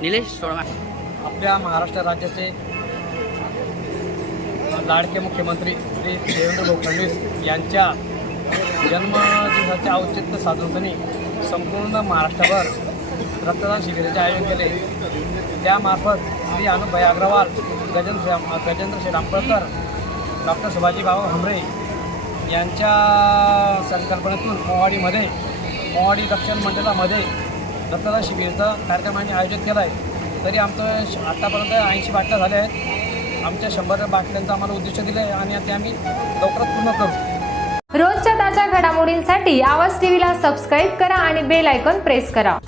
निलेश आपल्या महाराष्ट्र राज्याचे लाडके मुख्यमंत्री श्री देवेंद्र फडणवीस यांच्या जन्मदिवसाचे औचित्य साधूनपणे संपूर्ण महाराष्ट्रभर रक्तदान शिबिराचे आयोजन केले. त्यामार्फत श्री अनुभाई अग्रवाल गजेंद्र गजेंद्र श्री रामपळकर डॉक्टर सुभाजीभाऊ हमरे यांच्या संकल्पनेतून पोवाडीमध्ये मोवाडी दक्षिण मंडळामध्ये रक्तदान कार्यक्रम आणि आयोजित केला आहे तरी आमचं आत्तापर्यंत ऐंशी बाटल्या झाल्या आहेत. आमच्या शंभर बाटल्यांचं आम्हाला उद्दिष्ट दिलं आहे आणि ते आम्ही लवकरात पूर्ण करू. रोजच्या ताज्या घडामोडींसाठी आवाज टीव्हीला सबस्क्राईब करा आणि बेल आयकॉन प्रेस करा.